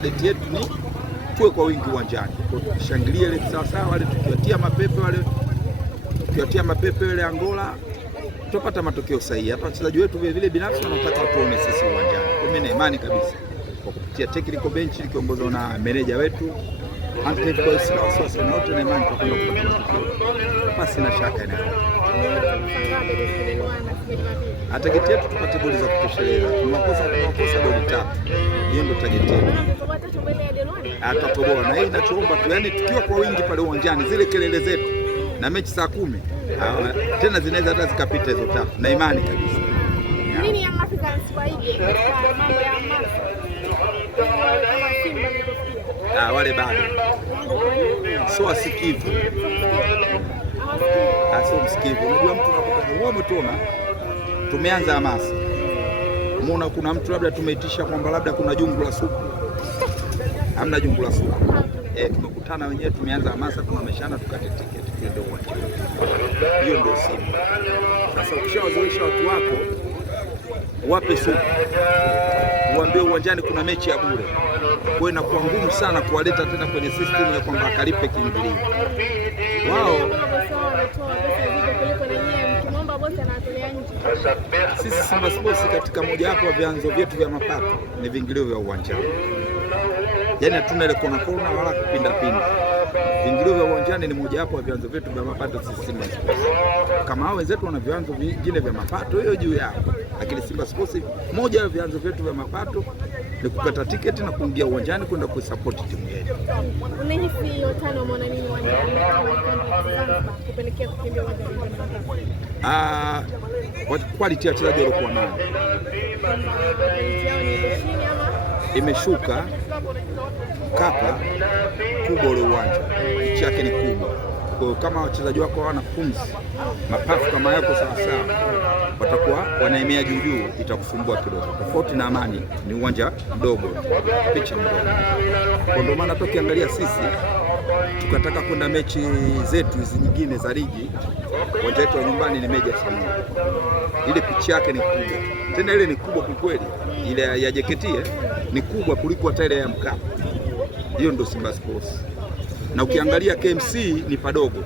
Target yetu ni tuwe kwa wingi uwanjani, tushangilie ile sawasawa, wale tukiwatia mapepe wale Angola tutapata matokeo sahihi. Hata wachezaji wetu vile vile binafsi wanataka watuone sisi uwanjani. Mimi na imani kabisa kwa kupitia technical bench ikiongozwa na meneja wetu Antep Boys na wasiwasi na wote, na imani tutakwenda kupata matokeo basi na shaka inayo. Target yetu tupate goli za kutosheleza. Tunakosa goli 3. Hiyo ndio target yetu. Atatoboa na hii inachoomba tu, yani tukiwa kwa wingi pale uwanjani, zile kelele zetu na mechi saa 10 tena zinaweza hata zikapita hizo 3 na imani kabisa. Nini Young Africans waige katika mambo ya hamasa? Wale bado sio wasikivu. Sio msikivu. Unajua mtu unakuta wewe mtona tumeanza hamasa. Umeona kuna mtu labda tumeitisha kwamba labda kuna jungu la supu. Hamna jungu la supu. Tumekutana wenyewe tumeanza hamasa, tunameshana tukate tiketi ndio uwanja. Hiyo ndio simu. Sasa ukishawazoesha watu wako wape supu, uambie uwanjani kuna mechi ya bure. Kwa hiyo inakuwa ngumu sana kuwaleta tena kwenye system ya kwamba akalipe kiingilio. Wao sisi Simba Sports katika mojawapo wa vyanzo vyetu vya mapato ni viingilio vya uwanjani. Yaani hatuna ile kona wala kupinda. Viingilio vya uwanjani ni mojawapo wa vyanzo vyetu vya mapato sisi Simba Sports. Kama hao wenzetu wana vyanzo vingine vya mapato hiyo juu yao. Lakini Simba Sports moja ya vyanzo vyetu vya mapato ni kukata tiketi na kuingia uwanjani kwenda kuisupport timu yetu. Unahisi watano mwana nini uwanjani kupelekea kukimbia uwanjani? Quality ya wachezaji waliokuwa nao imeshuka. Kapa kubwa ule uwanja, pichi yake ni kubwa. Kwa hiyo kama wachezaji wako hawana pumzi, mapafu kama yako sawa sawa, watakuwa wanaemea juu, itakusumbua kidogo. Tofauti na Amani ni uwanja mdogo, pichi mdogo. Kwa ndio maana tukiangalia sisi tukataka kwenda mechi zetu hizi nyingine za ligi, uwanja wetu wa nyumbani ni Meja sana. Ile pichi yake ni kubwa. Tena ile ni kubwa kwa kweli. Ile ya JKT ni kubwa kuliko hata ile ya Mkapa. Hiyo ndio Simba Sports. Na ukiangalia KMC ni padogo.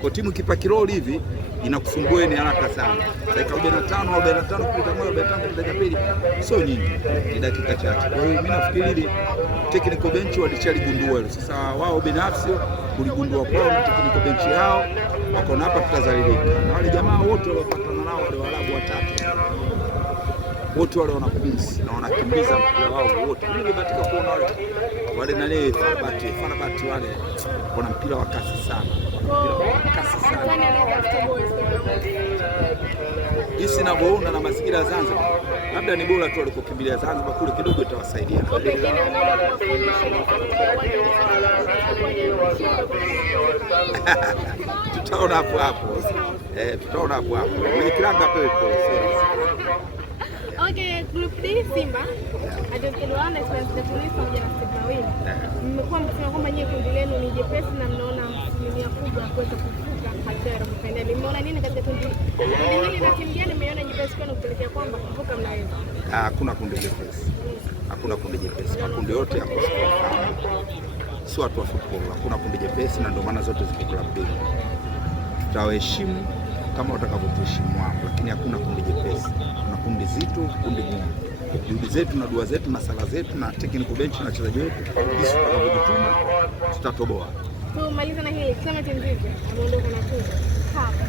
Kwa timu ikipa kiroli hivi inakusumbua ni haraka sana. Dakika 45 kupita moyo 45 dakika pili sio nyingi, ni dakika chache. Kwa hiyo mimi nafikiri ile technical bench walishaligundua hilo. Sasa wao binafsi kuligundua kwao na technical bench yao wako na hapa tutazalilika. Na wale jamaa wote waliopatana nao wale Waarabu watatu wote wale wanapumzi na wanakimbiza mpira wao wote. Mimi nimebahatika kuona wale nani Farabati wale wana mpira wa kasi sana. Jinsi ninavyoona na mazingira ya Zanzibar, labda ni bora tu walikokimbilia Zanzibar kule kidogo itawasaidia. Tutaona hapo. Tutaona hapo. Mwenye kiranga pewe pole. Okay, group D Simba, Adokelwana, Esperance de Tunis pamoja na Stade Mawili. Mmekuwa mkisema kwamba nyie kundi lenu ni jepesi na mnaona asilimia kubwa kuweza kuvuka hatua ya robo finali. Mmeona nini katika kundi hili na timu gani mmeona jepesi kwa kupelekea kwamba kuvuka mnaweza? Hakuna kundi jepesi. Hakuna kundi jepesi. Makundi yote yako sawa. Sio watu wa football. Hakuna kundi jepesi na ndio maana zote ziko club big. Tutawaheshimu kama watakavyotuheshimu wao, lakini hakuna kundi jepesi. Kuna kundi zito, kundi gumu. Juhudi zetu na dua zetu na sala zetu na technical bench na wachezaji wetu, jinsi tutakavyojituma tutatoboa. Tumaliza na hili, kusema timu hizi ameondoka na tuzo hapa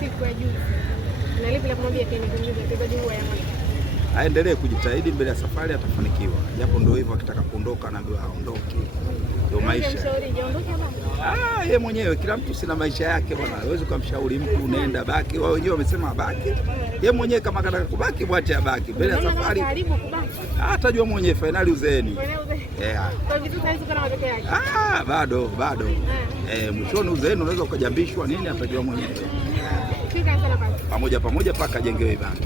siku ya juu. Na lipi la kumwambia Ken Gomis mchezaji huyu wa Yanga? Aendelee kujitahidi, mbele ya safari atafanikiwa. Japo ndio hivyo, akitaka kuondoka anaambiwa aondoke. Ndio maisha. Mshauri aondoke bwana. Yeye mwenyewe, kila mtu sina maisha yake bwana. Huwezi kumshauri mtu unaenda baki. Wao wenyewe wamesema baki. Yeye mwenyewe kama anataka kubaki mwache abaki. Mbele ya safari. Atajua mwenyewe finali uzeeni. Kwa vitu hizo kana matokeo yake. Bado. Mwishoni uzeeni unaweza ukajambishwa nini, atajua mwenyewe. Pamoja Pamoja paka jengewe bana.